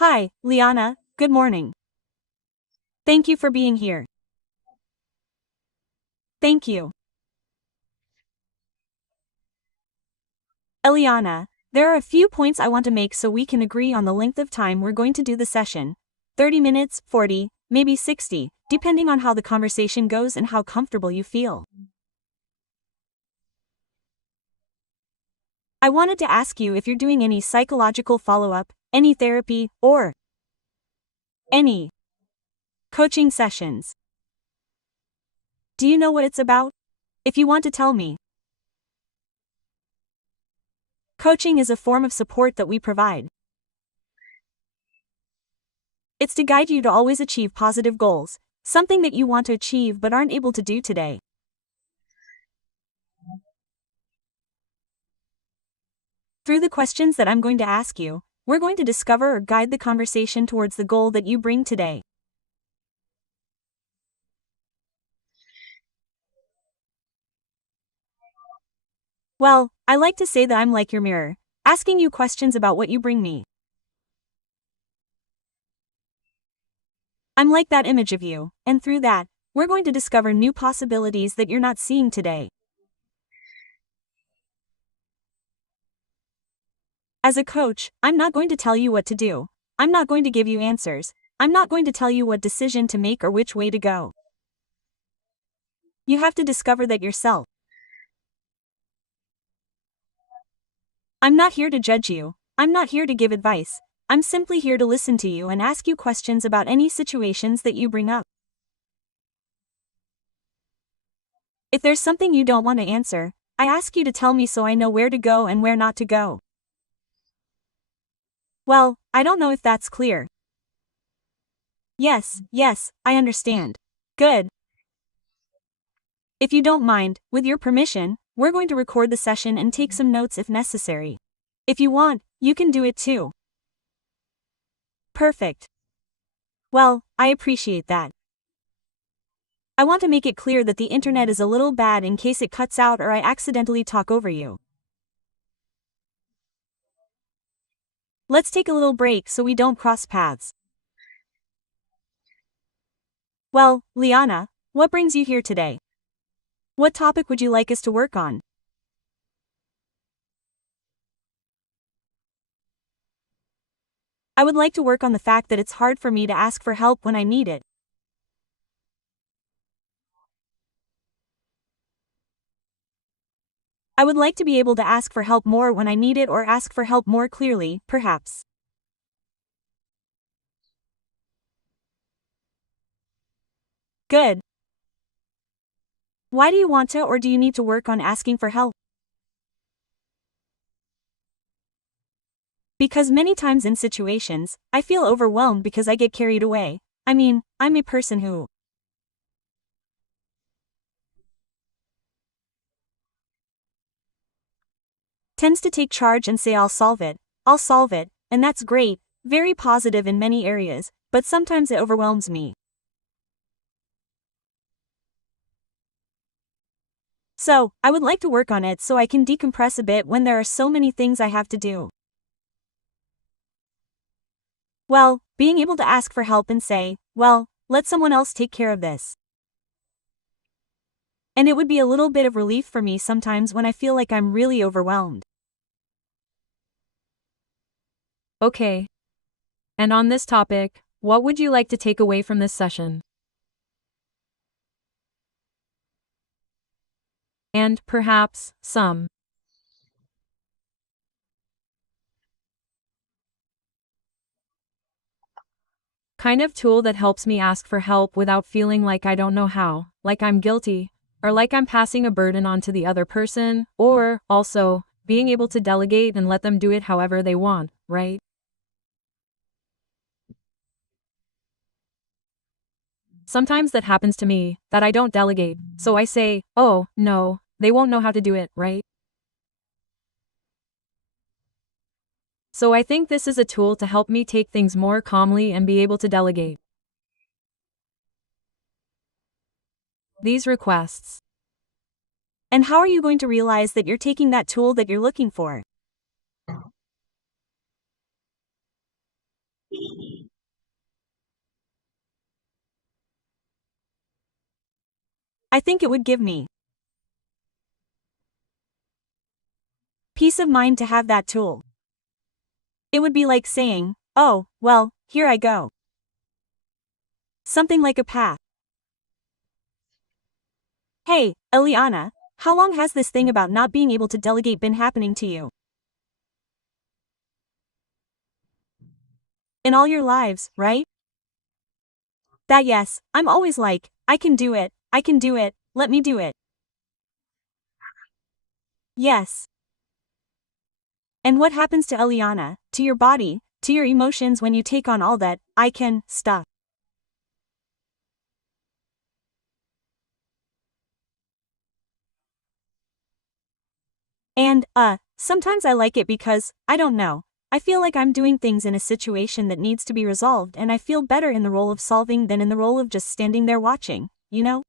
Hi, Liana, good morning. Thank you for being here. Thank you. Eliana, there are a few points I want to make so we can agree on the length of time we're going to do the session. 30 minutes, 40, maybe 60, depending on how the conversation goes and how comfortable you feel. I wanted to ask you if you're doing any psychological follow-up, any therapy, or any coaching sessions. Do you know what it's about? If you want to tell me. Coaching is a form of support that we provide. It's to guide you to always achieve positive goals, something that you want to achieve but aren't able to do today. Through the questions that I'm going to ask you, we're going to discover or guide the conversation towards the goal that you bring today. Well, I like to say that I'm like your mirror, asking you questions about what you bring me. I'm like that image of you, and through that, we're going to discover new possibilities that you're not seeing today. As a coach, I'm not going to tell you what to do. I'm not going to give you answers. I'm not going to tell you what decision to make or which way to go. You have to discover that yourself. I'm not here to judge you. I'm not here to give advice. I'm simply here to listen to you and ask you questions about any situations that you bring up. If there's something you don't want to answer, I ask you to tell me so I know where to go and where not to go. Well, I don't know if that's clear. Yes, I understand. Good. If you don't mind, with your permission, we're going to record the session and take some notes if necessary. If you want, you can do it too. Perfect. Well, I appreciate that. I want to make it clear that the internet is a little bad in case it cuts out or I accidentally talk over you. Let's take a little break so we don't cross paths. Well, Liana, what brings you here today? What topic would you like us to work on? I would like to work on the fact that it's hard for me to ask for help when I need it. I would like to be able to ask for help more when I need it or ask for help more clearly, perhaps. Good. Why do you want to or do you need to work on asking for help? Because many times in situations, I feel overwhelmed because I get carried away. I'm a person who tends to take charge and say I'll solve it, and that's great, very positive in many areas, but sometimes it overwhelms me. So, I would like to work on it so I can decompress a bit when there are so many things I have to do. Well, being able to ask for help and say, well, let someone else take care of this. And it would be a little bit of relief for me sometimes when I feel like I'm really overwhelmed. Okay. And on this topic, what would you like to take away from this session? And perhaps some kind of tool that helps me ask for help without feeling like I don't know how, like I'm guilty, or like I'm passing a burden on to the other person, or, also, being able to delegate and let them do it however they want, right? Sometimes that happens to me, that I don't delegate, so I say, oh, no, they won't know how to do it, right? So I think this is a tool to help me take things more calmly and be able to delegate these requests. And how are you going to realize that you're taking that tool that you're looking for? I think it would give me peace of mind to have that tool. It would be like saying, oh, well, here I go. Something like a path. Hey, Eliana, how long has this thing about not being able to delegate been happening to you? In all your lives, right? That yes, I'm always like, I can do it, let me do it. Yes. And what happens to Eliana, to your body, to your emotions when you take on all that, I can, stuff? And, sometimes I like it because, I don't know, I feel like I'm doing things in a situation that needs to be resolved and I feel better in the role of solving than in the role of just standing there watching, you know?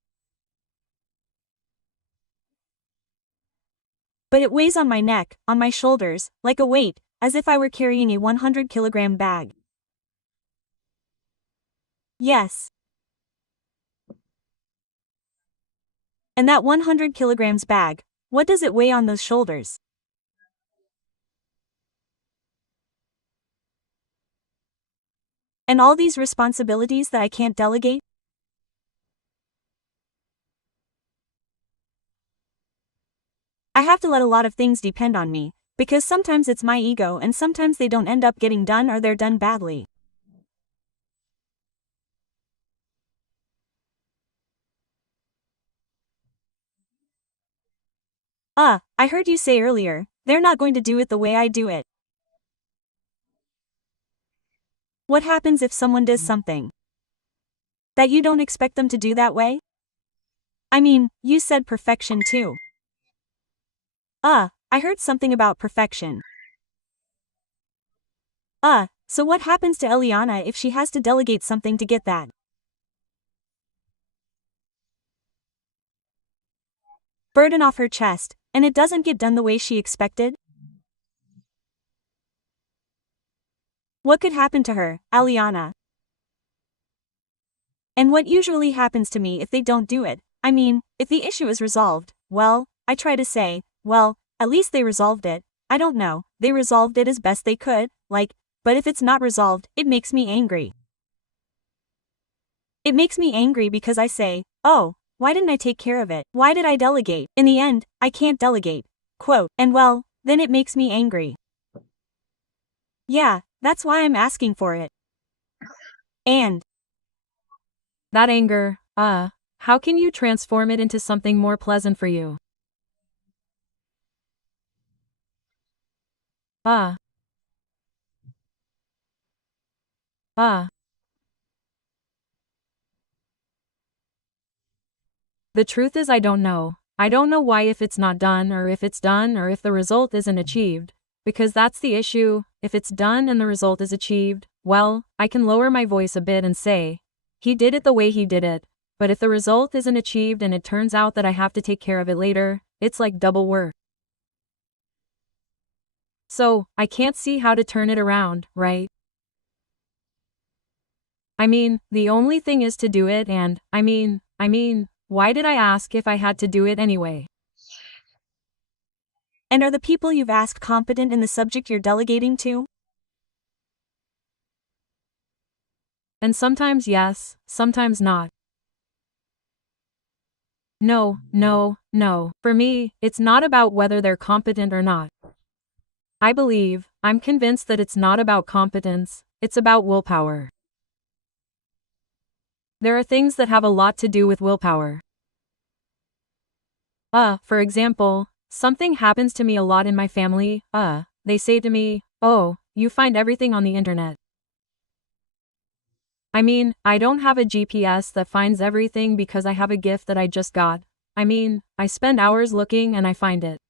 But it weighs on my neck, on my shoulders, like a weight, as if I were carrying a 100-kilogram bag. Yes. And that 100 kilograms bag, what does it weigh on those shoulders? And all these responsibilities that I can't delegate? I have to let a lot of things depend on me, because sometimes it's my ego and sometimes they don't end up getting done or they're done badly. I heard you say earlier, they're not going to do it the way I do it. What happens if someone does something that you don't expect them to do that way? I mean, you said perfection too. I heard something about perfection. So what happens to Eliana if she has to delegate something to get that burden off her chest, and it doesn't get done the way she expected? What could happen to her, Eliana? And what usually happens to me if they don't do it? I mean, if the issue is resolved, well, I try to say, well, at least they resolved it. I don't know, they resolved it as best they could, like, but if it's not resolved, it makes me angry. It makes me angry because I say, oh, why didn't I take care of it? Why did I delegate? In the end, I can't delegate. Quote, and well, then it makes me angry. Yeah, that's why I'm asking for it. And That anger, how can you transform it into something more pleasant for you? Uh. Uh. The truth is I don't know. I don't know why if it's not done or if it's done or if the result isn't achieved. Because that's the issue, if it's done and the result is achieved, well, I can lower my voice a bit and say, he did it the way he did it. But if the result isn't achieved and it turns out that I have to take care of it later, it's like double work. So, I can't see how to turn it around, right? I mean, the only thing is to do it and, I mean, why did I ask if I had to do it anyway? And are the people you've asked competent in the subject you're delegating to? And sometimes yes, sometimes not. No. For me, it's not about whether they're competent or not. I'm convinced that it's not about competence, it's about willpower. There are things that have a lot to do with willpower. For example, something happens to me a lot in my family, they say to me, oh, you find everything on the internet. I mean, I don't have a GPS that finds everything because I have a gift that I just got. I mean, I spend hours looking and I find it.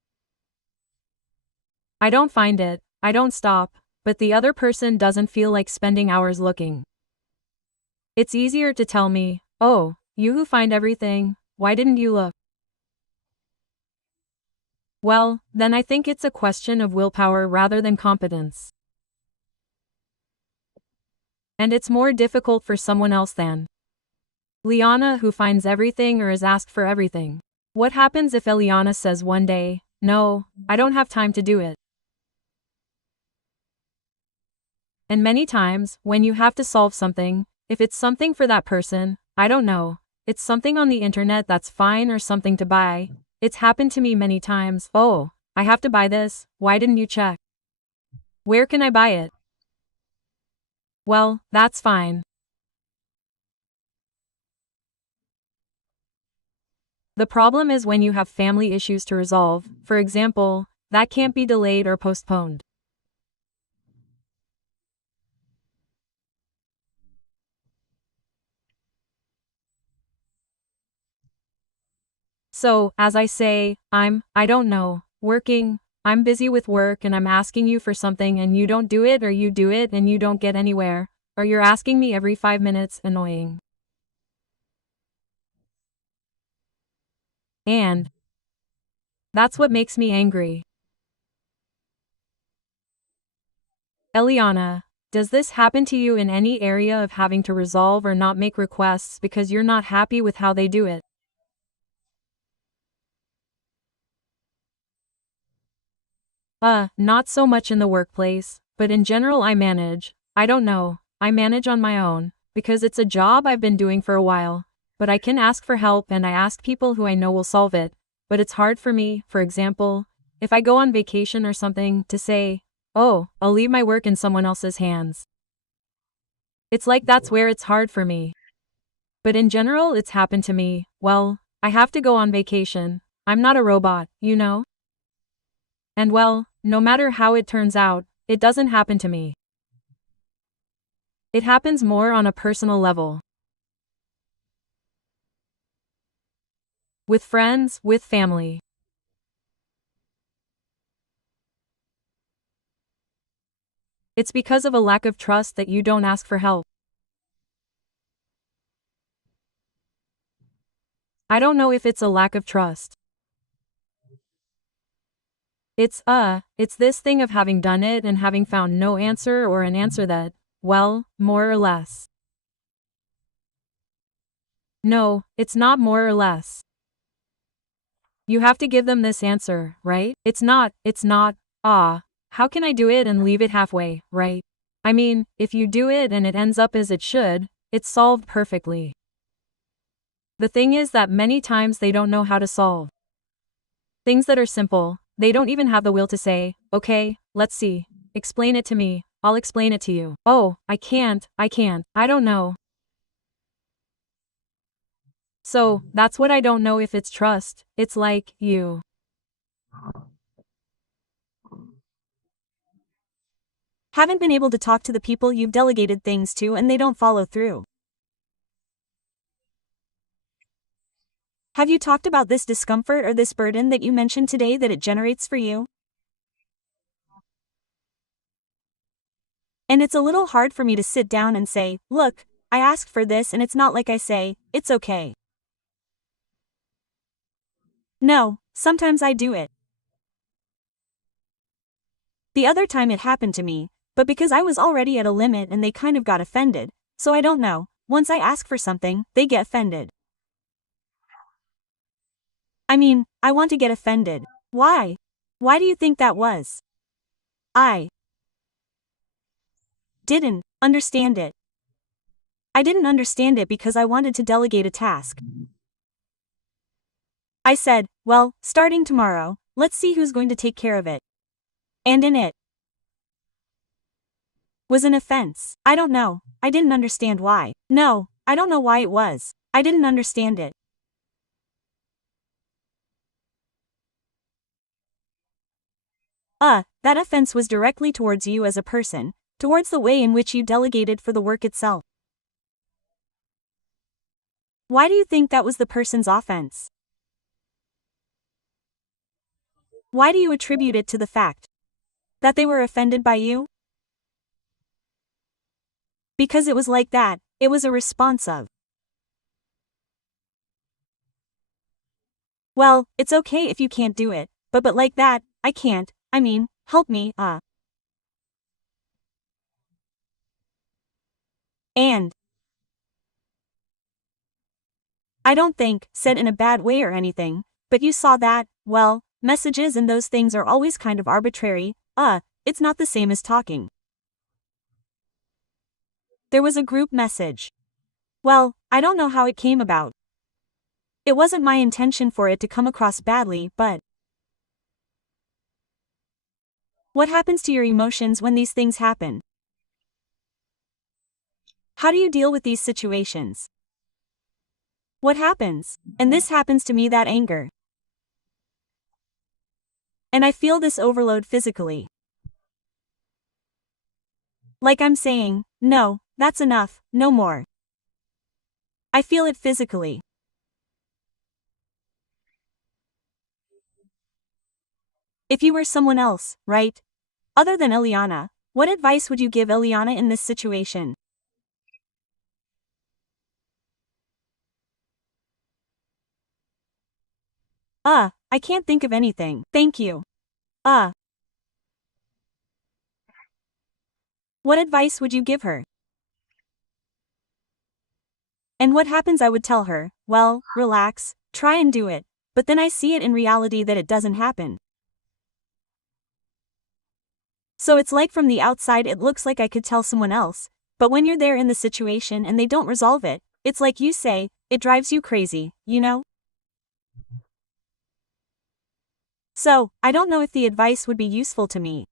I don't find it, I don't stop, but the other person doesn't feel like spending hours looking. It's easier to tell me, oh, you who find everything, why didn't you look? Well, then I think it's a question of willpower rather than competence. And it's more difficult for someone else than Liana who finds everything or is asked for everything. What happens if Eliana says one day, "No, I don't have time to do it"? And many times, when you have to solve something, if it's something for that person, I don't know, it's something on the internet that's fine or something to buy. It's happened to me many times. "Oh, I have to buy this, why didn't you check? Where can I buy it?" Well, that's fine. The problem is when you have family issues to resolve, for example, that can't be delayed or postponed. So, as I say, I don't know, working, I'm busy with work and I'm asking you for something and you don't do it, or you do it and you don't get anywhere, or you're asking me every 5 minutes, annoying. And that's what makes me angry. Eliana, does this happen to you in any area of having to resolve or not make requests because you're not happy with how they do it? Not so much in the workplace, but in general I don't know, I manage on my own, because it's a job I've been doing for a while, but I can ask for help and I ask people who I know will solve it, but it's hard for me, for example, if I go on vacation or something, to say, "Oh, I'll leave my work in someone else's hands." It's like that's where it's hard for me. But in general it's happened to me, well, I have to go on vacation, I'm not a robot, you know? And well, no matter how it turns out, it doesn't happen to me. It happens more on a personal level. With friends, with family. It's because of a lack of trust that you don't ask for help. I don't know if it's a lack of trust. It's this thing of having done it and having found no answer, or an answer that, well, more or less. No, it's not more or less. You have to give them this answer, right? It's not, how can I do it and leave it halfway, right? I mean, if you do it and it ends up as it should, it's solved perfectly. The thing is that many times they don't know how to solve things that are simple. They don't even have the will to say, "Okay, let's see. Explain it to me. I'll explain it to you." "Oh, I can't, I don't know." So, that's what I don't know if it's trust. It's like, you Haven't been able to talk to the people you've delegated things to and they don't follow through. Have you talked about this discomfort or this burden that you mentioned today that it generates for you? And it's a little hard for me to sit down and say, "Look, I asked for this," and it's not like I say, "It's okay." No, sometimes I do it. The other time it happened to me, but because I was already at a limit and they kind of got offended, so I don't know, once I ask for something, they get offended. I mean, I want to get offended. Why? Why do you think that was? I didn't understand it. I didn't understand it because I wanted to delegate a task. I said, "Well, starting tomorrow, let's see who's going to take care of it." And in it was an offense. I don't know, I didn't understand why. No, I don't know why it was. I didn't understand it. That offense was directly towards you as a person, towards the way in which you delegated for the work itself. Why do you think that was the person's offense? Why do you attribute it to the fact that they were offended by you? Because it was like that, it was a response of, "Well, it's okay if you can't do it, but like that, I can't, I mean, help me, And I don't think, said in a bad way or anything, but you saw that, well, messages and those things are always kind of arbitrary, it's not the same as talking. There was a group message. Well, I don't know how it came about. It wasn't my intention for it to come across badly, but what happens to your emotions when these things happen? How do you deal with these situations? What happens? And this happens to me, that anger. And I feel this overload physically. Like I'm saying, no, that's enough, no more. I feel it physically. If you were someone else, right? Other than Eliana, what advice would you give Eliana in this situation? I can't think of anything, thank you. What advice would you give her? And what happens? I would tell her, well, relax, try and do it, but then I see it in reality that it doesn't happen. So it's like from the outside it looks like I could tell someone else, but when you're there in the situation and they don't resolve it, it's like you say, it drives you crazy, you know? So, I don't know if the advice would be useful to me.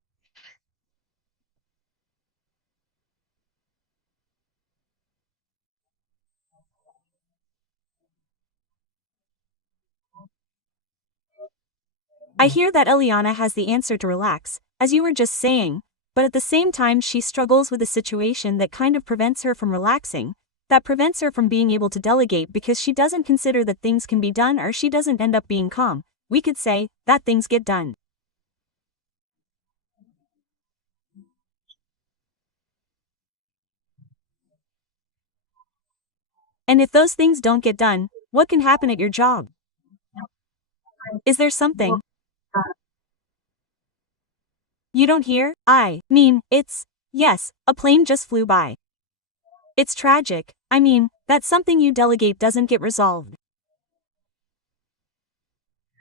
I hear that Eliana has the answer to relax, as you were just saying, but at the same time she struggles with a situation that kind of prevents her from relaxing, that prevents her from being able to delegate because she doesn't consider that things can be done, or she doesn't end up being calm. We could say that things get done. And if those things don't get done, what can happen at your job? Is there something you don't hear? I mean, yes, a plane just flew by. It's tragic, I mean, that something you delegate doesn't get resolved.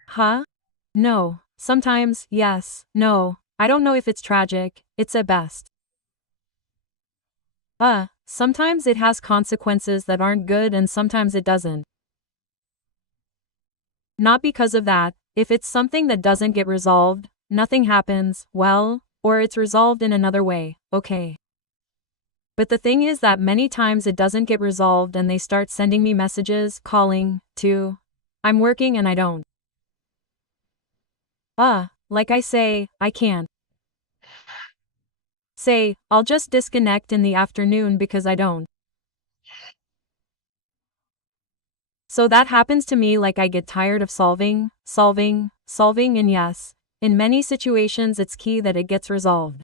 Huh? No. Sometimes, yes, no. I don't know if it's tragic, it's at best. Sometimes it has consequences that aren't good and sometimes it doesn't. Not because of that, if it's something that doesn't get resolved, nothing happens, well, or it's resolved in another way, okay. But the thing is that many times it doesn't get resolved and they start sending me messages, calling, too. I'm working and I don't. Like I say, I can't. Say, I'll just disconnect in the afternoon because I don't. So that happens to me, like I get tired of solving, and yes, in many situations it's key that it gets resolved.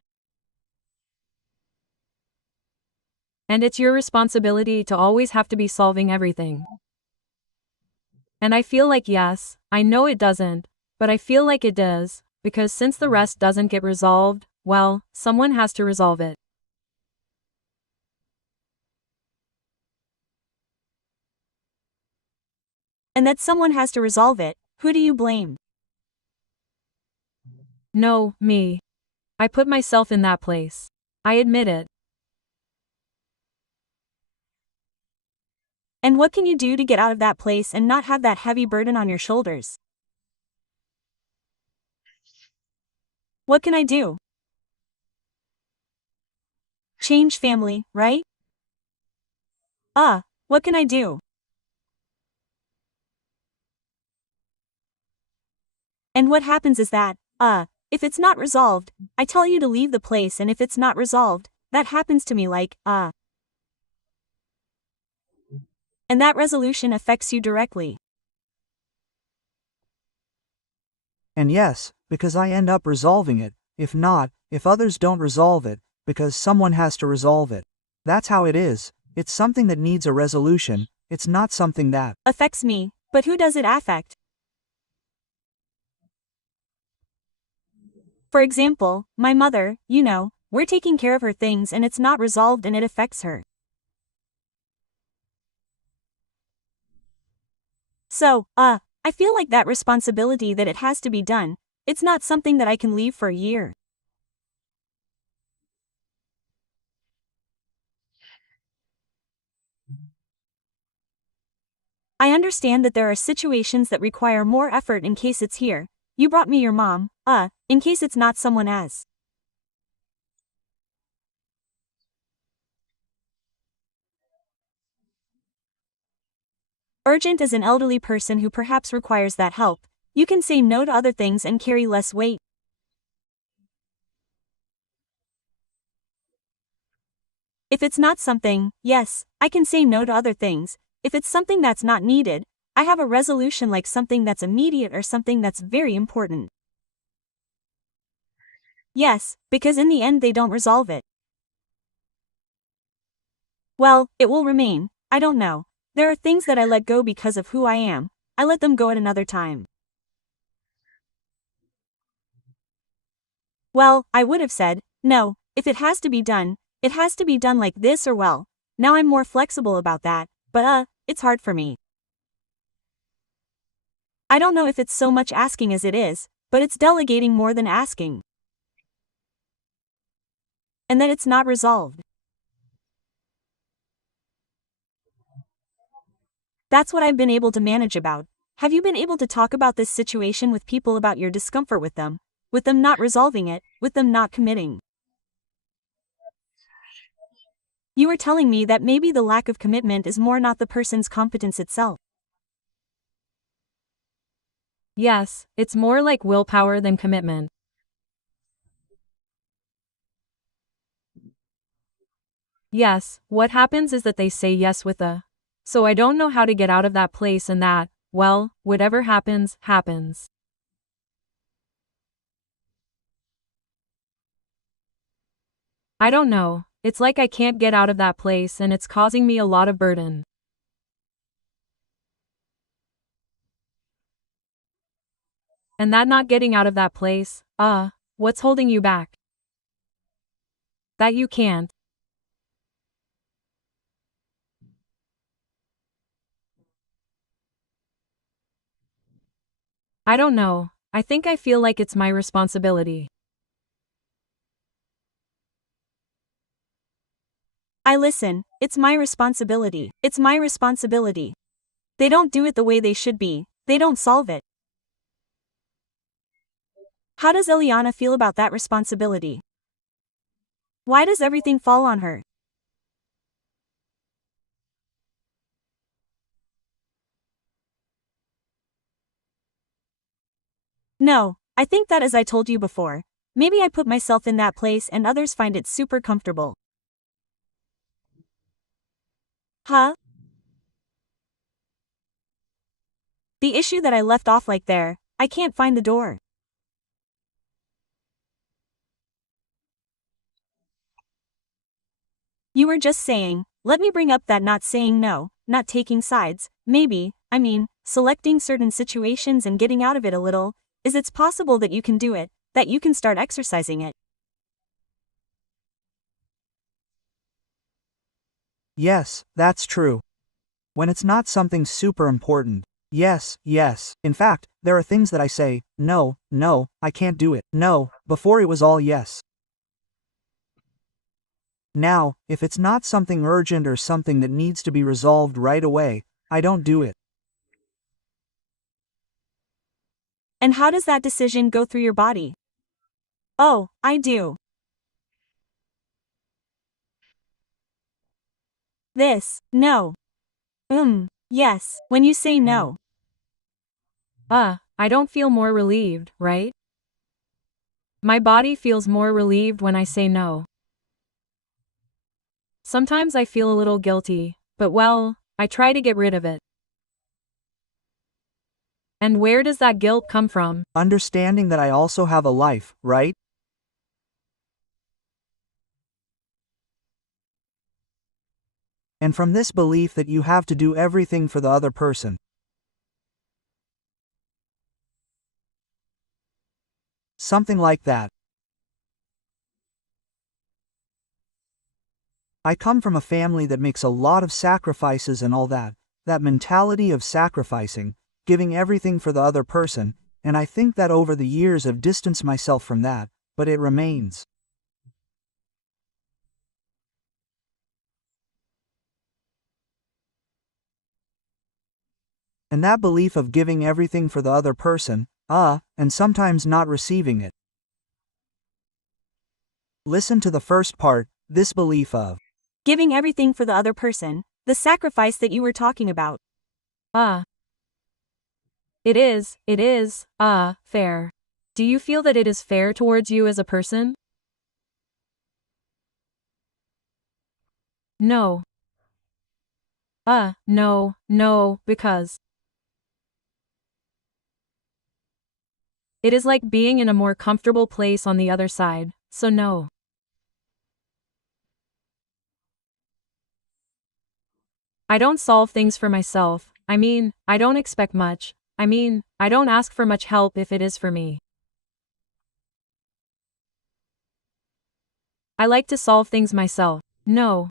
And it's your responsibility to always have to be solving everything. And I feel like yes, I know it doesn't, but I feel like it does, because since the rest doesn't get resolved, well, someone has to resolve it. And that someone has to resolve it, who do you blame? No, me. I put myself in that place. I admit it. And what can you do to get out of that place and not have that heavy burden on your shoulders? What can I do? Change family, right? What can I do? And what happens is that, if it's not resolved, I tell you to leave the place, and if it's not resolved, that happens to me like, and that resolution affects you directly. And yes, because I end up resolving it, if not, if others don't resolve it, because someone has to resolve it. That's how it is. It's something that needs a resolution, it's not something that affects me, but who does it affect? For example, my mother, we're taking care of her things and it's not resolved and it affects her. So, I feel like that responsibility that it has to be done, it's not something that I can leave for a year. I understand that there are situations that require more effort in case it's here. You brought me your mom, in case it's not someone as. Urgent as an elderly person who perhaps requires that help. You can say no to other things and carry less weight. If it's not something, yes, I can say no to other things. If it's something that's not needed, I have a resolution like something that's immediate or something that's very important. Yes, because in the end they don't resolve it. Well, it will remain, I don't know. There are things that I let go because of who I am. I let them go at another time. Well, I would have said, no, if it has to be done, it has to be done like this or well. Now I'm more flexible about that, but it's hard for me. I don't know if it's so much asking as it is, but it's delegating more than asking. And that it's not resolved. That's what I've been able to manage about. Have you been able to talk about this situation with people about your discomfort with them? With them not resolving it, with them not committing? You were telling me that maybe the lack of commitment is more not the person's competence itself. Yes, it's more like willpower than commitment. Yes, what happens is that they say yes with a. So I don't know how to get out of that place and that, well, whatever happens, happens. I don't know, it's like I can't get out of that place and it's causing me a lot of burden. And that not getting out of that place, what's holding you back? That you can't. I don't know, I think I feel like it's my responsibility. I listen, it's my responsibility. It's my responsibility. They don't do it the way they should be, they don't solve it. How does Eliana feel about that responsibility? Why does everything fall on her? No, I think that as I told you before, maybe I put myself in that place and others find it super comfortable. Huh? The issue that I left off like there, I can't find the door. You were just saying, let me bring up that not saying no, not taking sides, maybe, selecting certain situations and getting out of it a little, is it's possible that you can do it, that you can start exercising it. Yes, that's true. When it's not something super important. Yes, yes. In fact, there are things that I say, no, no, I can't do it. No, before it was all yes. Now, if it's not something urgent or something that needs to be resolved right away, I don't do it. And how does that decision go through your body? Oh, I do. This, no. Yes, when you say no. I don't feel more relieved, right? My body feels more relieved when I say no. Sometimes I feel a little guilty, but well, I try to get rid of it. And where does that guilt come from? Understanding that I also have a life, right? And from this belief that you have to do everything for the other person. Something like that. I come from a family that makes a lot of sacrifices and all that. That mentality of sacrificing, giving everything for the other person, and I think that over the years I've distanced myself from that, but it remains. And that belief of giving everything for the other person, and sometimes not receiving it. Listen to the first part, this belief of giving everything for the other person, the sacrifice that you were talking about. It is, fair. Do you feel that it is fair towards you as a person? No. No, because it is like being in a more comfortable place on the other side, so no. I don't solve things for myself. I don't expect much. I don't ask for much help if it is for me. I like to solve things myself. No.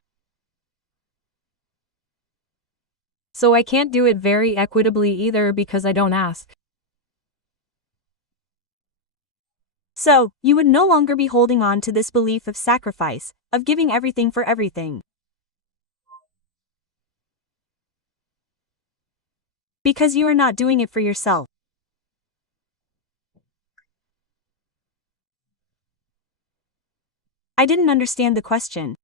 So I can't do it very equitably either because I don't ask. So, you would no longer be holding on to this belief of sacrifice, of giving everything for everything. Because you are not doing it for yourself. I didn't understand the question.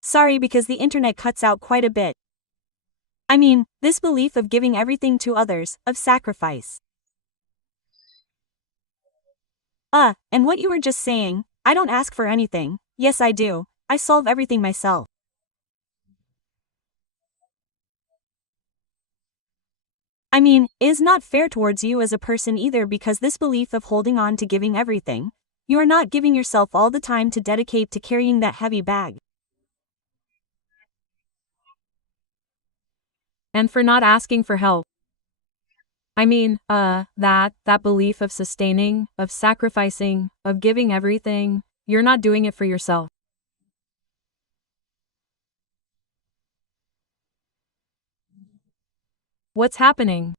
Sorry, because the internet cuts out quite a bit. This belief of giving everything to others, of sacrifice. And what you were just saying, I don't ask for anything. Yes, I do. I solve everything myself. It is not fair towards you as a person either because this belief of holding on to giving everything, you are not giving yourself all the time to dedicate to carrying that heavy bag. And for not asking for help. That belief of sustaining, of sacrificing, of giving everything, you're not doing it for yourself. What's happening?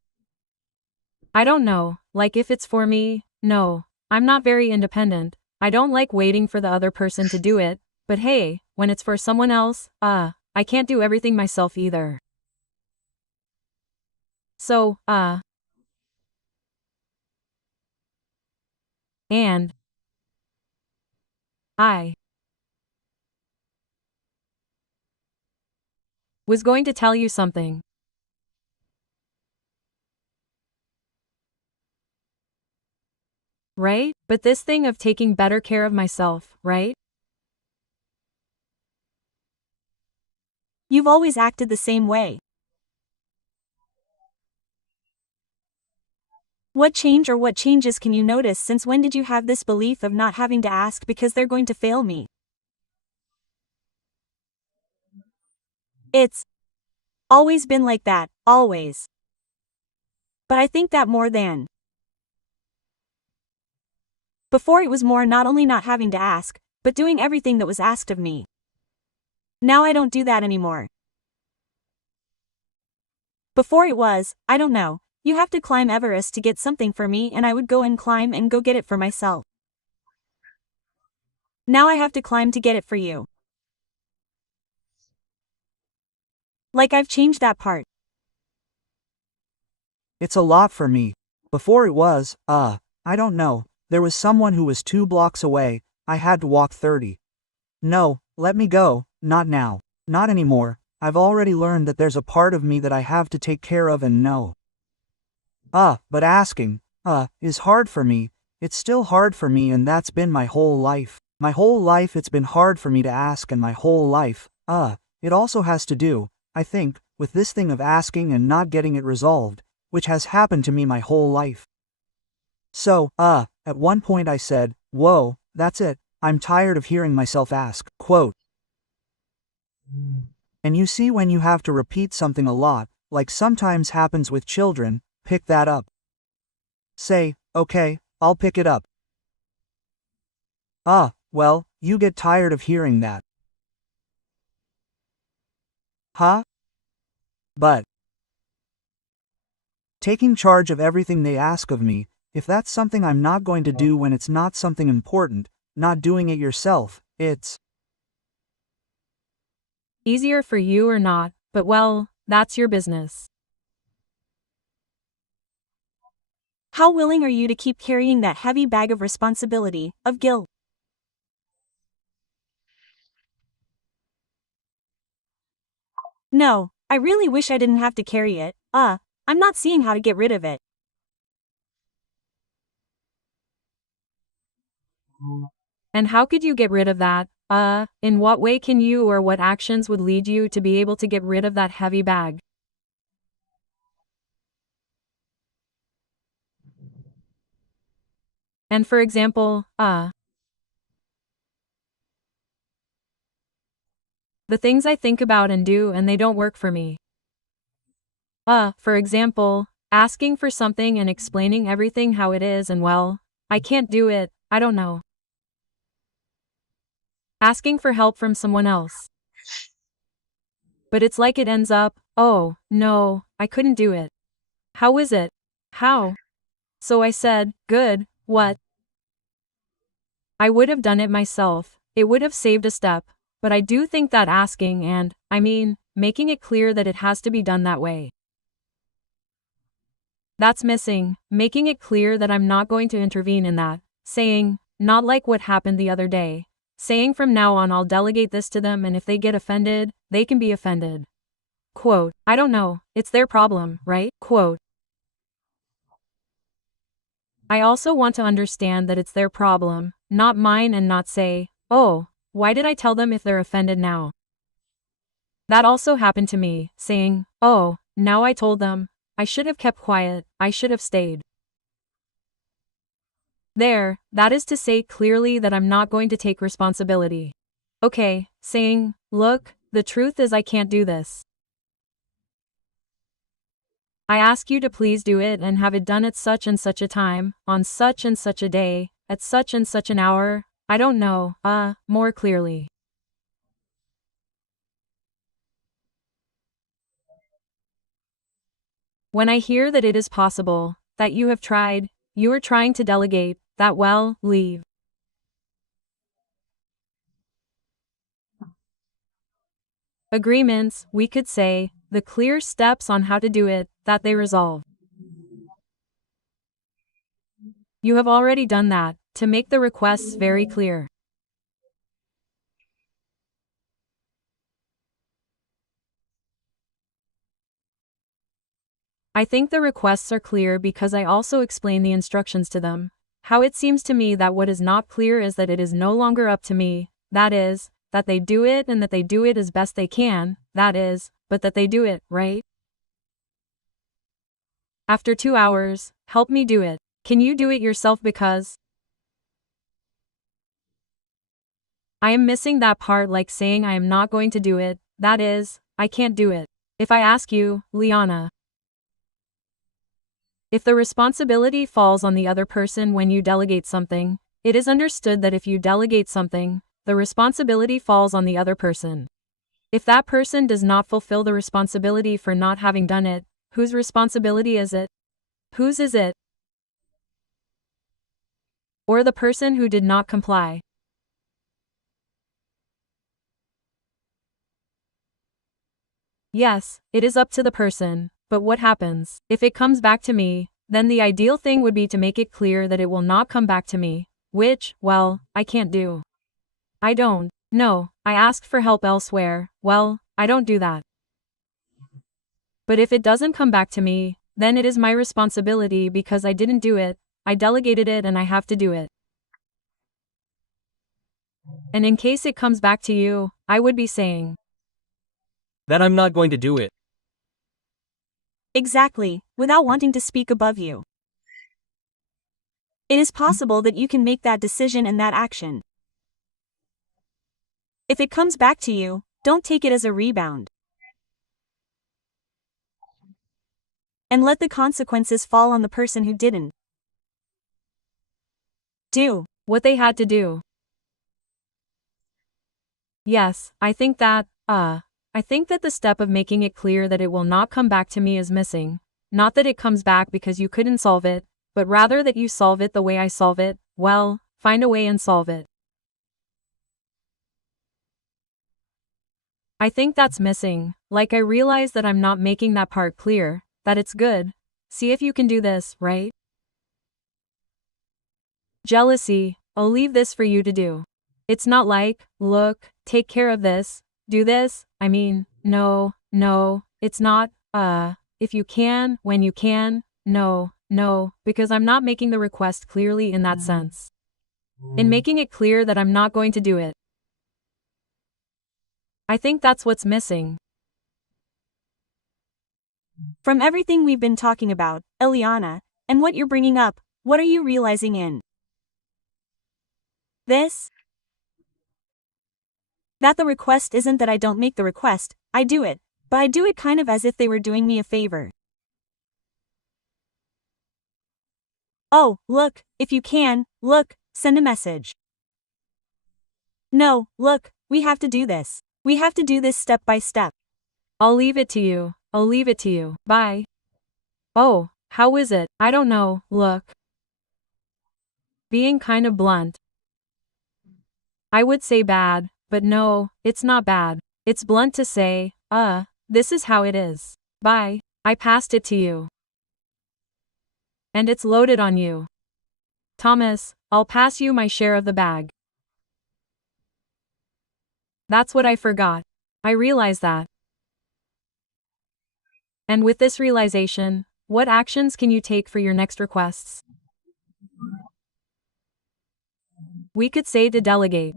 I don't know, like if it's for me, no. I'm not very independent. I don't like waiting for the other person to do it, but hey, when it's for someone else, I can't do everything myself either. So, and I was going to tell you something. Right? But this thing of taking better care of myself, right? You've always acted the same way. What change or what changes can you notice since when did you have this belief of not having to ask because they're going to fail me? It's always been like that, always. But I think that more than before it was more not only not having to ask, but doing everything that was asked of me. Now I don't do that anymore. Before it was, I don't know, you have to climb Everest to get something for me and I would go and climb and go get it for myself. Now I have to climb to get it for you. Like I've changed that part. It's a lot for me. Before it was, I don't know, there was someone who was 2 blocks away, I had to walk 30. No, let me go, not now. Not anymore, I've already learned that there's a part of me that I have to take care of and know. But asking, is hard for me, it's still hard for me and that's been my whole life. My whole life it's been hard for me to ask and my whole life, it also has to do, I think, with this thing of asking and not getting it resolved, which has happened to me my whole life. So, at one point I said, whoa, that's it, I'm tired of hearing myself ask, quote. And you see when you have to repeat something a lot, like sometimes happens with children, pick that up. Say, okay, I'll pick it up. Well, you get tired of hearing that. Huh? But Taking charge of everything they ask of me, if that's something I'm not going to do when it's not something important, not doing it yourself, it's easier for you or not, but well, that's your business. How willing are you to keep carrying that heavy bag of responsibility, of guilt? No, I really wish I didn't have to carry it. I'm not seeing how to get rid of it. And how could you get rid of that? In what way can you or what actions would lead you to be able to get rid of that heavy bag? And for example, the things I think about and do and they don't work for me. For example, asking for something and explaining everything how it is and well, I can't do it, I don't know. Asking for help from someone else. But it's like it ends up, oh, no, I couldn't do it. How is it? How? So I said, good, what? I would have done it myself, it would have saved a step, but I do think that asking and, making it clear that it has to be done that way. That's missing, making it clear that I'm not going to intervene in that, saying, not like what happened the other day, saying from now on I'll delegate this to them and if they get offended, they can be offended. Quote, I don't know, it's their problem, right? Quote. I also want to understand that it's their problem, not mine, and not say, oh, why did I tell them if they're offended now? That also happened to me, saying, oh, now I told them, I should have kept quiet, I should have stayed. There, that is to say clearly that I'm not going to take responsibility. Okay, saying, look, the truth is I can't do this. I ask you to please do it and have it done at such and such a time, on such and such a day, at such and such an hour, I don't know, more clearly. When I hear that it is possible, that you have tried, you are trying to delegate, that well, leave. Agreements, we could say, the clear steps on how to do it, that they resolve. You have already done that, to make the requests very clear. I think the requests are clear because I also explain the instructions to them. How it seems to me that what is not clear is that it is no longer up to me, that is, that they do it and that they do it as best they can, that is, but that they do it, right? After 2 hours, help me do it. Can you do it yourself because I am missing that part, like saying I am not going to do it, that is, I can't do it. If I ask you, Liana, if the responsibility falls on the other person when you delegate something, it is understood that if you delegate something, the responsibility falls on the other person. If that person does not fulfill the responsibility for not having done it, whose responsibility is it? Whose is it? Or the person who did not comply? Yes, it is up to the person, but what happens? If it comes back to me, then the ideal thing would be to make it clear that it will not come back to me, which, well, I can't do. I don't. No, I asked for help elsewhere, well, I don't do that. But if it doesn't come back to me, then it is my responsibility because I didn't do it, I delegated it and I have to do it. And in case it comes back to you, I would be saying that I'm not going to do it. Exactly, without wanting to speak above you. It is possible that you can make that decision and that action. If it comes back to you, don't take it as a rebound. And let the consequences fall on the person who didn't do what they had to do. Yes, I think that the step of making it clear that it will not come back to me is missing. not that it comes back because you couldn't solve it, but rather that you solve it the way I solve it. Well, find a way and solve it. I think that's missing, like I realize that I'm not making that part clear, that it's good. See if you can do this, right? Jealousy, I'll leave this for you to do. It's not like, look, take care of this, do this, I mean, no, it's not, if you can, when you can, no, because I'm not making the request clearly in that sense. In making it clear that I'm not going to do it. I think that's what's missing. From everything we've been talking about, Eliana, and what you're bringing up, what are you realizing in this? That the request isn't that I don't make the request, I do it, but I do it kind of as if they were doing me a favor. Oh, look, if you can, look, send a message. No, look, we have to do this. We have to do this step by step. I'll leave it to you. Bye. Oh, how is it? I don't know, look. Being kind of blunt. I would say bad, but no, it's not bad. It's blunt to say, this is how it is. Bye. I passed it to you. And it's loaded on you. Thomas, I'll pass you my share of the bag. That's what I forgot. I realize that. And with this realization, what actions can you take for your next requests? We could say to delegate.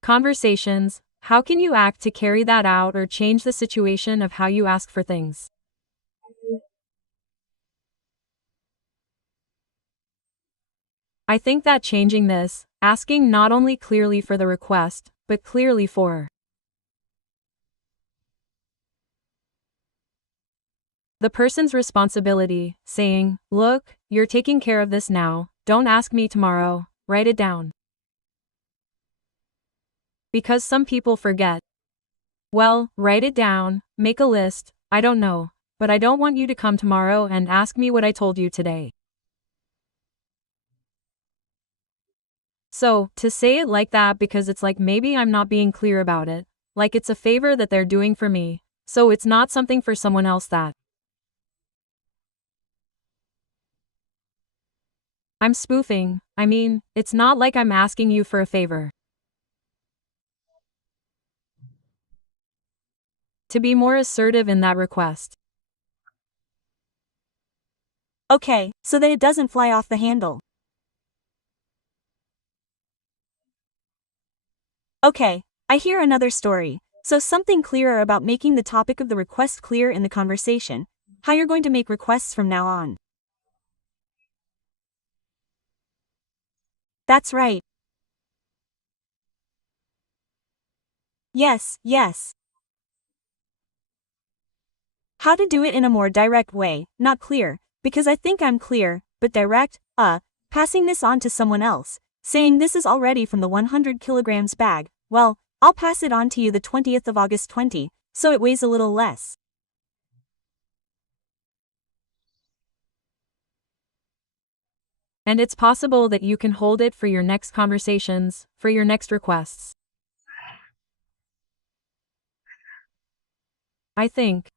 Conversations, how can you act to carry that out or change the situation of how you ask for things? I think that changing this, asking not only clearly for the request, but clearly for the person's responsibility, saying, look, you're taking care of this now, don't ask me tomorrow, write it down. Because some people forget. Well, write it down, make a list, I don't know, but I don't want you to come tomorrow and ask me what I told you today. So, to say it like that because it's like maybe I'm not being clear about it, like it's a favor that they're doing for me, so it's not something for someone else that I'm spoofing. I mean, it's not like I'm asking you for a favor. To be more assertive in that request. Okay, so that it doesn't fly off the handle. Okay, I hear another story. So something clearer about making the topic of the request clear in the conversation. How you're going to make requests from now on. That's right. Yes. How to do it in a more direct way, not clear, because I think I'm clear, but direct, passing this on to someone else, saying this is already from the 100 kilograms bag, well, I'll pass it on to you the 20th of August 20, so it weighs a little less. And it's possible that you can hold it for your next conversations, for your next requests. I think.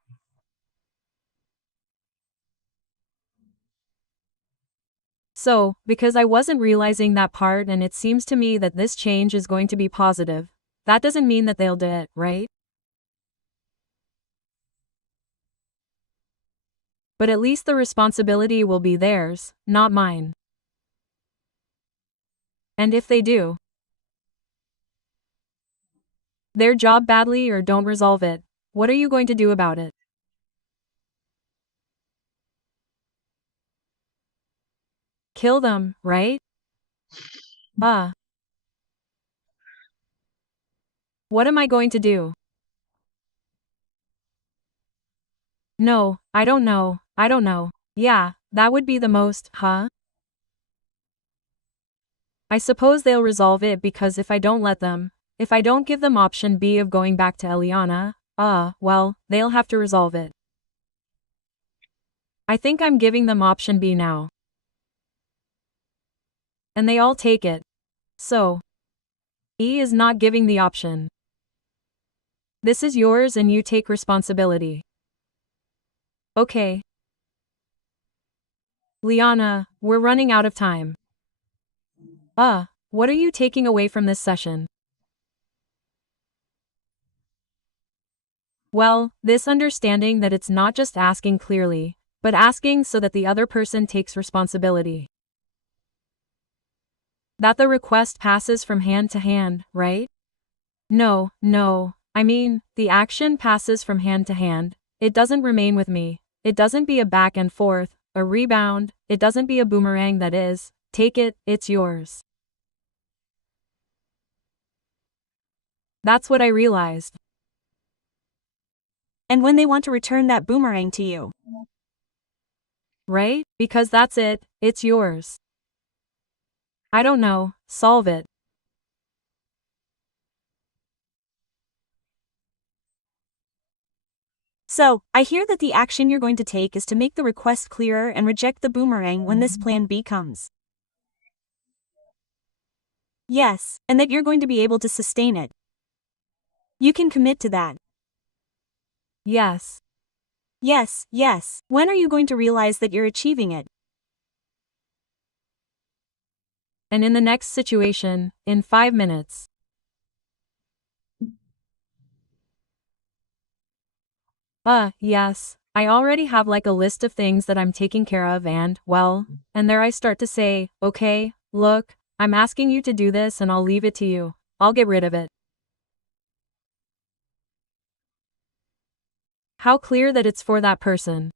So, because I wasn't realizing that part and it seems to me that this change is going to be positive, that doesn't mean that they'll do it, right? But at least the responsibility will be theirs, not mine. And if they do their job badly or don't resolve it, what are you going to do about it? Kill them, right? What am I going to do? No, I don't know. Yeah, that would be the most, I suppose they'll resolve it because if I don't let them, if I don't give them option B of going back to Eliana, Well, they'll have to resolve it. I think I'm giving them option B now. And they all take it. So, E is not giving the option. This is yours and you take responsibility. Okay. Liana, we're running out of time. What are you taking away from this session? Well, this understanding that it's not just asking clearly, but asking so that the other person takes responsibility. That the request passes from hand to hand, right? No, I mean, the action passes from hand to hand. It doesn't remain with me. It doesn't be a back and forth, a rebound. It doesn't be a boomerang that is, take it, it's yours. That's what I realized. And when they want to return that boomerang to you. Right? Because that's it, it's yours. I don't know, solve it. So, I hear that the action you're going to take is to make the request clearer and reject the boomerang when this plan B comes. Yes, and that you're going to be able to sustain it. You can commit to that. Yes. Yes. When are you going to realize that you're achieving it? And in the next situation, in 5 minutes. Yes, I already have like a list of things that I'm taking care of and there I start to say, okay, look, I'm asking you to do this and I'll leave it to you. I'll get rid of it. How clear that it's for that person.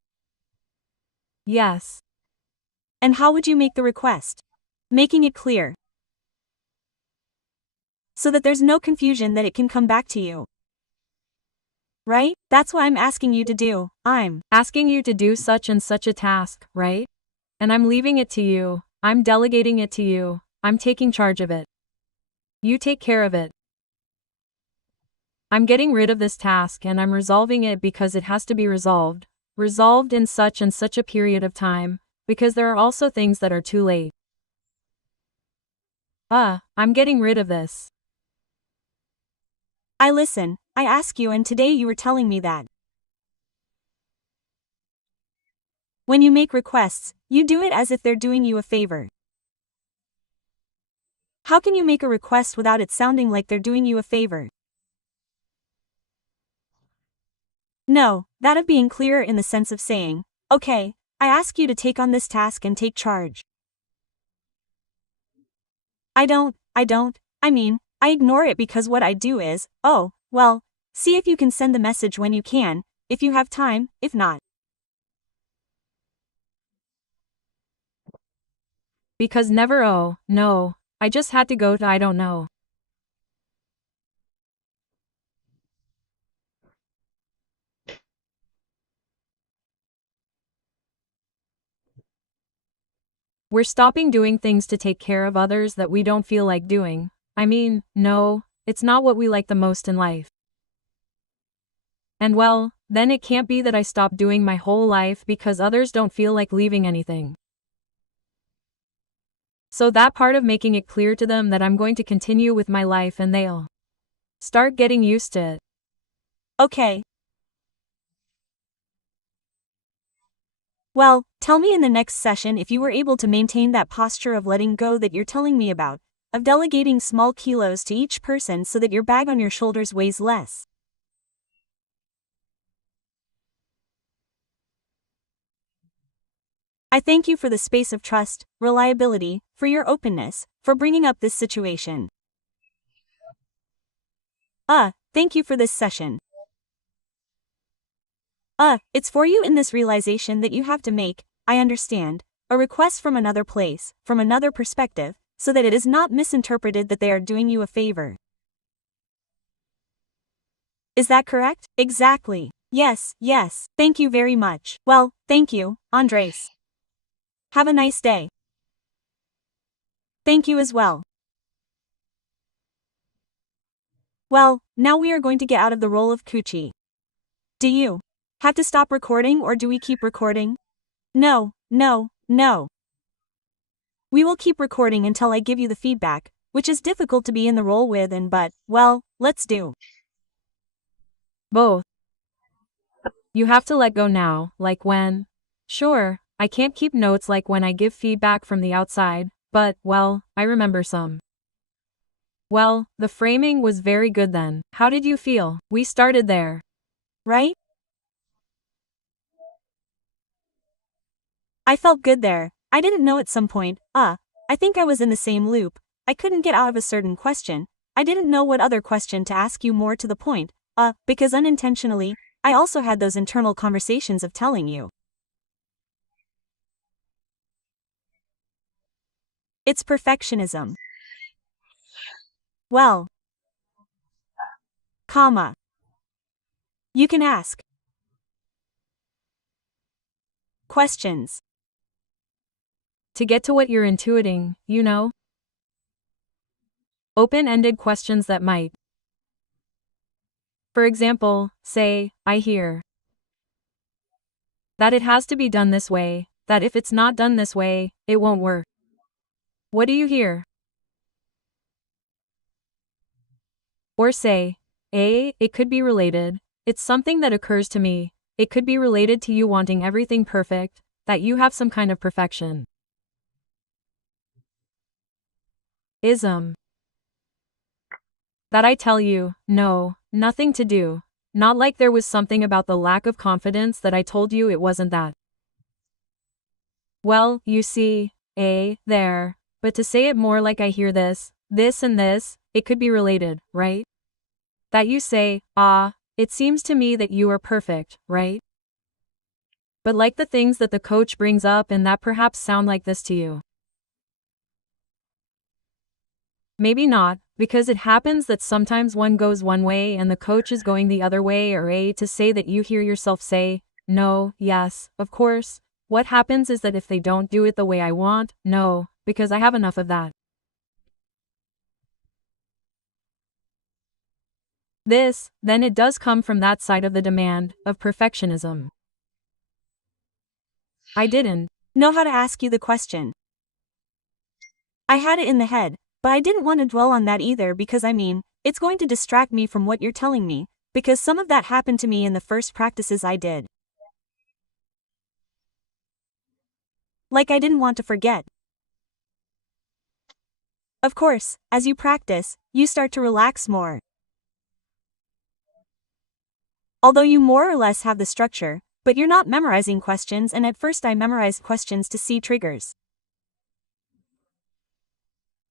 Yes. And how would you make the request? Making it clear. So that there's no confusion that it can come back to you. Right? That's what I'm asking you to do. I'm asking you to do such and such a task, right? And I'm leaving it to you. I'm delegating it to you. I'm taking charge of it. You take care of it. I'm getting rid of this task and I'm resolving it because it has to be resolved. Resolved in such and such a period of time, because there are also things that are too late. I'm getting rid of this. I listen, I ask you, and today you were telling me that. When you make requests, you do it as if they're doing you a favor. How can you make a request without it sounding like they're doing you a favor? No, that of being clearer in the sense of saying, okay, I ask you to take on this task and take charge. I mean, I ignore it because what I do is, see if you can send the message when you can, if you have time, if not. Because never no, I just had to go to I don't know. We're stopping doing things to take care of others that we don't feel like doing. I mean, no, it's not what we like the most in life. And then it can't be that I stop doing my whole life because others don't feel like leaving anything. So that part of making it clear to them that I'm going to continue with my life and they'll start getting used to it. Okay. Well, tell me in the next session if you were able to maintain that posture of letting go that you're telling me about, of delegating small kilos to each person so that your bag on your shoulders weighs less. I thank you for the space of trust, reliability, for your openness, for bringing up this situation. Thank you for this session. It's for you in this realization that you have to make, I understand, a request from another place, from another perspective, so that it is not misinterpreted that they are doing you a favor. Is that correct? Exactly. Yes. Thank you very much. Well, thank you, Andres. Have a nice day. Thank you as well. Well, now we are going to get out of the role of Coochie. Do you have to stop recording or do we keep recording? No, no, no. We will keep recording until I give you the feedback, which is difficult to be in the role with but, well, let's do Both. You have to let go now, like when. Sure, I can't keep notes like when I give feedback from the outside, but, well, I remember some. Well, the framing was very good then. How did you feel? We started there. Right? I felt good there. I didn't know at some point, I think I was in the same loop. I couldn't get out of a certain question. I didn't know what other question to ask you more to the point, because unintentionally, I also had those internal conversations of telling you. It's perfectionism. Well, comma. You can ask questions to get to what you're intuiting, you know? Open-ended questions that might. For example, say, I hear that it has to be done this way, that if it's not done this way, it won't work. What do you hear? Or say, it could be related. It's something that occurs to me. It could be related to you wanting everything perfect, that you have some kind of perfection. Ism. That I tell you, no, nothing to do. Not like there was something about the lack of confidence that I told you it wasn't that. Well, you see, there, but to say it more like I hear this and this, it could be related, right? That you say, it seems to me that you are perfect, right? But like the things that the coach brings up and that perhaps sound like this to you. Maybe not, because it happens that sometimes one goes one way and the coach is going the other way or to say that you hear yourself say, no, yes, of course. What happens is that if they don't do it the way I want, no, because I have enough of that. Then it does come from that side of the demand, of perfectionism. I didn't know how to ask you the question. I had it in the head, but I didn't want to dwell on that either because it's going to distract me from what you're telling me, because some of that happened to me in the first practices I did. Like I didn't want to forget. Of course, as you practice, you start to relax more. Although you more or less have the structure, but you're not memorizing questions, and at first I memorized questions to see triggers.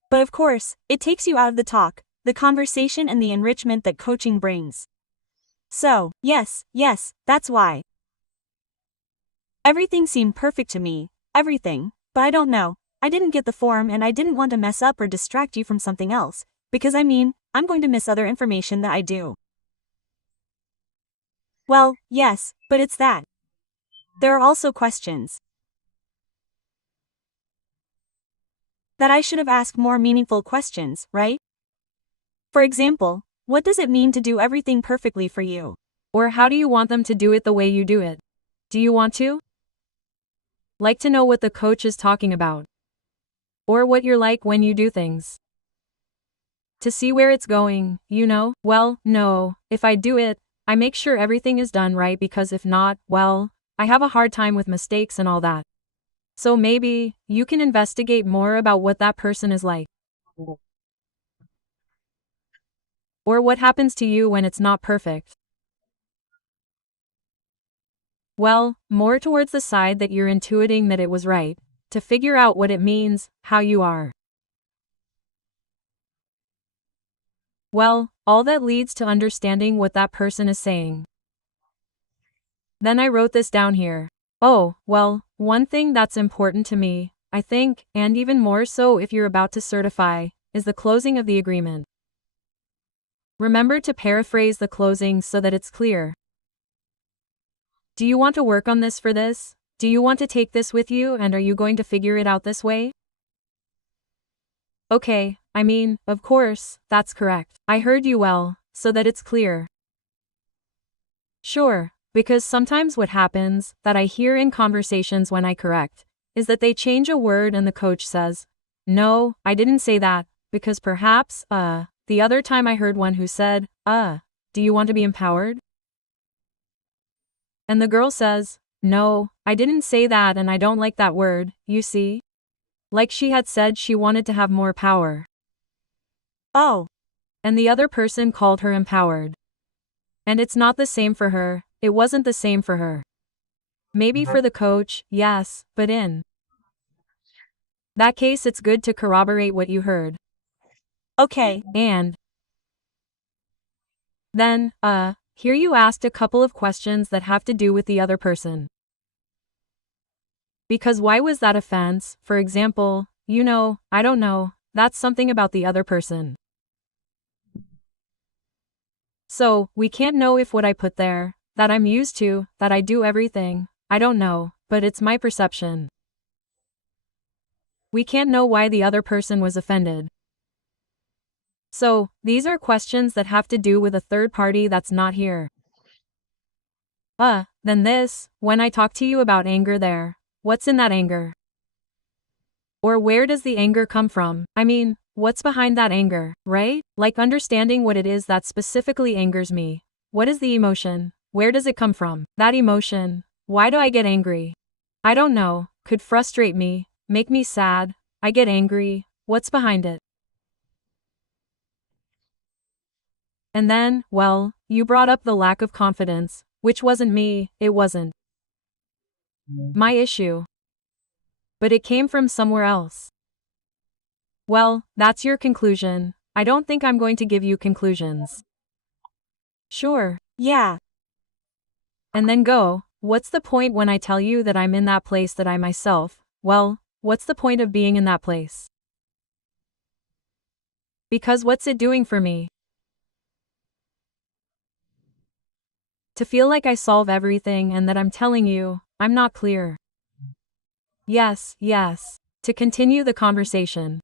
But of course, it takes you out of the talk, the conversation and the enrichment that coaching brings. So, yes, that's why. Everything seemed perfect to me, everything, but I don't know, I didn't get the form and I didn't want to mess up or distract you from something else, because I'm going to miss other information that I do. Well, yes, but it's that. There are also questions that I should have asked more meaningful questions, right? For example, what does it mean to do everything perfectly for you? Or how do you want them to do it the way you do it? Do you want to? Like to know what the coach is talking about? Or what you're like when you do things? To see where it's going, you know? Well, no, if I do it, I make sure everything is done right because if not, well, I have a hard time with mistakes and all that. So maybe, you can investigate more about what that person is like. Or what happens to you when it's not perfect. Well, more towards the side that you're intuiting that it was right, to figure out what it means, how you are. Well, all that leads to understanding what that person is saying. Then I wrote this down here. Oh, well, one thing that's important to me, I think, and even more so if you're about to certify, is the closing of the agreement. Remember to paraphrase the closing so that it's clear. Do you want to work on this for this? Do you want to take this with you and are you going to figure it out this way? Okay, of course, that's correct. I heard you well, so that it's clear. Sure, Because sometimes what happens, that I hear in conversations when I correct, is that they change a word and the coach says, "No, I didn't say that," because perhaps, the other time I heard one who said, "Do you want to be empowered?" And the girl says, "No, I didn't say that and I don't like that word, you see?" Like she had said she wanted to have more power. Oh. And the other person called her empowered. And it's not the same for her, it wasn't the same for her. Maybe for the coach, yes, but in that case it's good to corroborate what you heard. Okay. And then, here you asked a couple of questions that have to do with the other person. Because why was that offense? For example, I don't know, that's something about the other person. So, we can't know if what I put there, that I'm used to, that I do everything, I don't know, but it's my perception. We can't know why the other person was offended. So, these are questions that have to do with a third party that's not here. Then this, when I talk to you about anger there, what's in that anger? Or where does the anger come from? I mean, what's behind that anger, right? Like understanding what it is that specifically angers me. What is the emotion? Where does it come from? That emotion. Why do I get angry? I don't know, could frustrate me, make me sad, I get angry, what's behind it? And then, well, you brought up the lack of confidence, which wasn't me, it wasn't my issue. But it came from somewhere else. Well, that's your conclusion. I don't think I'm going to give you conclusions. Sure. Yeah. And then go, what's the point when I tell you that I'm in that place that I myself, well, what's the point of being in that place? Because what's it doing for me? To feel like I solve everything and that I'm telling you, I'm not clear. Yes, yes. To continue the conversation.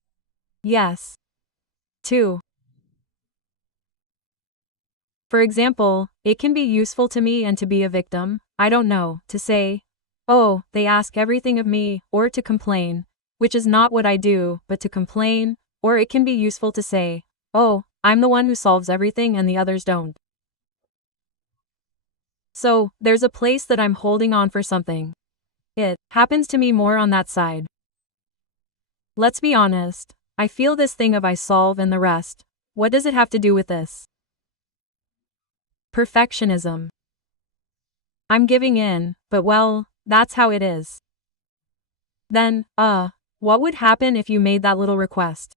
Yes. To. For example, it can be useful to me and to be a victim, I don't know, to say, "Oh, they ask everything of me," or to complain, which is not what I do, but to complain, or it can be useful to say, "Oh, I'm the one who solves everything and the others don't." So, there's a place that I'm holding on for something. It happens to me more on that side. Let's be honest, I feel this thing of I solve and the rest. What does it have to do with this? Perfectionism. I'm giving in, but well, that's how it is. Then, what would happen if you made that little request?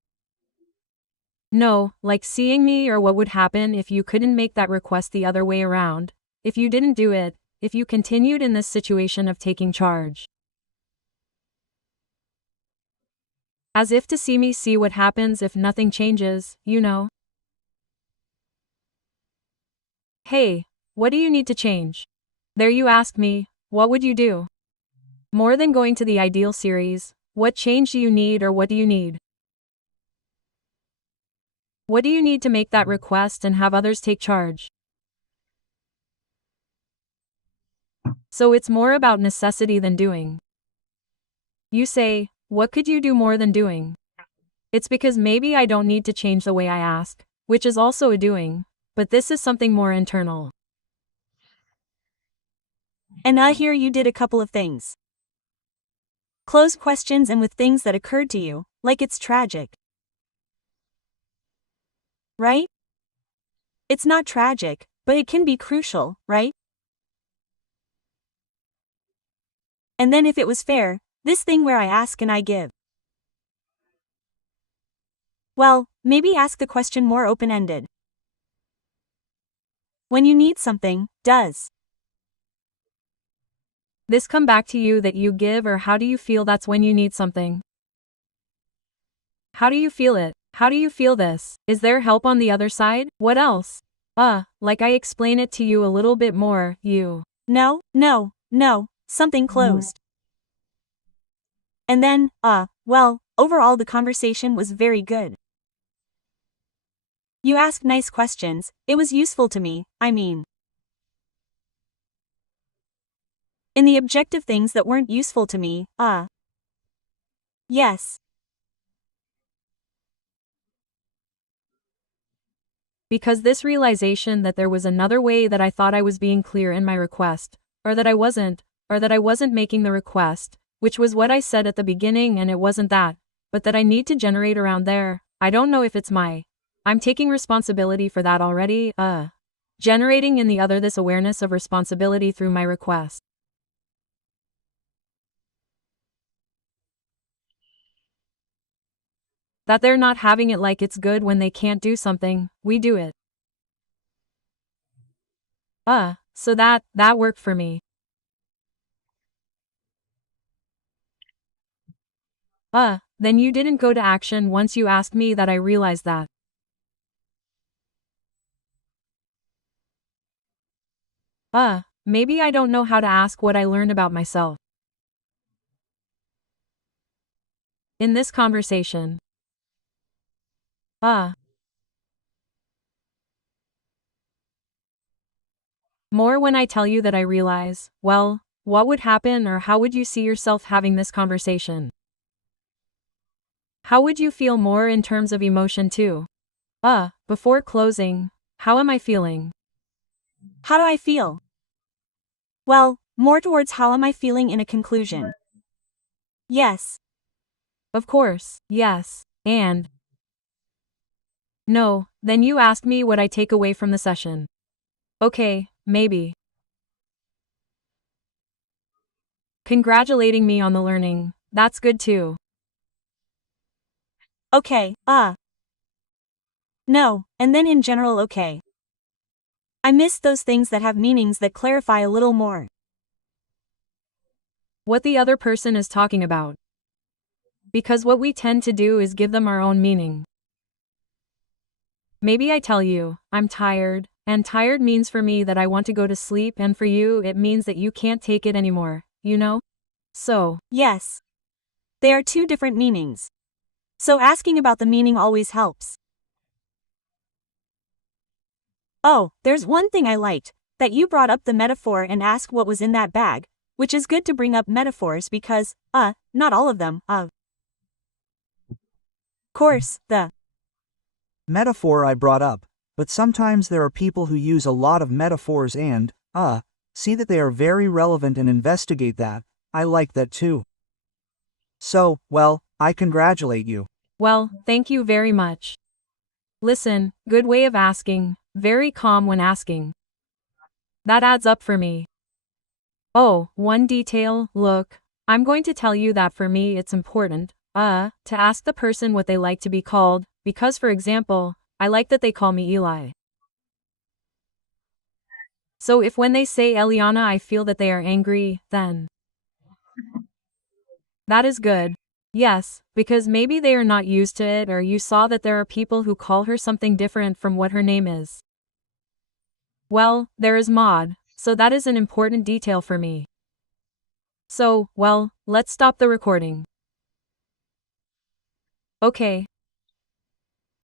No, like seeing me, or what would happen if you couldn't make that request the other way around, if you didn't do it, if you continued in this situation of taking charge. As if to see me see what happens if nothing changes, Hey, what do you need to change? There you ask me, what would you do? More than going to the ideal series, what change do you need, or what do you need? What do you need to make that request and have others take charge? So it's more about necessity than doing. You say, what could you do more than doing? It's because maybe I don't need to change the way I ask, which is also a doing, but this is something more internal. And here you did a couple of things. Close questions and with things that occurred to you, like it's tragic. Right? It's not tragic, but it can be crucial, right? And then if it was fair, this thing where I ask and I give. Well, maybe ask the question more open-ended. When you need something, does this come back to you that you give, or how do you feel that's when you need something? How do you feel it? How do you feel this? Is there help on the other side? What else? Like I explain it to you a little bit more, No, something closed. And then, well, overall the conversation was very good. You asked nice questions, it was useful to me, I mean. In the objective things that weren't useful to me, yes. Because this realization that there was another way that I thought I was being clear in my request, or that I wasn't making the request, which was what I said at the beginning and it wasn't that, but that I need to generate around there. I don't know if it's I'm taking responsibility for that already, generating in the other this awareness of responsibility through my request. That they're not having it like it's good when they can't do something, we do it. So that worked for me. Then you didn't go to action once you asked me that. I realized that. Maybe I don't know how to ask what I learned about myself in this conversation. More when I tell you that I realize, well, what would happen or how would you see yourself having this conversation? How would you feel more in terms of emotion too? Before closing, how am I feeling? How do I feel? Well, more towards how am I feeling in a conclusion. Yes. Of course, yes, and no, then you asked me what I take away from the session. Okay, maybe. Congratulating me on the learning, that's good too. Okay, no, and then in general okay. I miss those things that have meanings that clarify a little more. What the other person is talking about. Because what we tend to do is give them our own meaning. Maybe I tell you, I'm tired, and tired means for me that I want to go to sleep, and for you it means that you can't take it anymore, you know? So, yes. They are two different meanings. So asking about the meaning always helps. Oh, there's one thing I liked, that you brought up the metaphor and asked what was in that bag, which is good to bring up metaphors because, not all of them, of course, the Metaphor I brought up, but sometimes there are people who use a lot of metaphors and, see that they are very relevant and investigate that. I like that too. So, well, I congratulate you. well, thank you very much. Listen, good way of asking, very calm when asking. That adds up for me. Oh, one detail, look, I'm going to tell you that for me it's important, to ask the person what they like to be called, because for example, I like that they call me Eli. So if when they say Eliana I feel that they are angry, then that is good. Yes, because maybe they are not used to it or you saw that there are people who call her something different from what her name is. Well, there is Maud, so that is an important detail for me. So, well, let's stop the recording. Okay.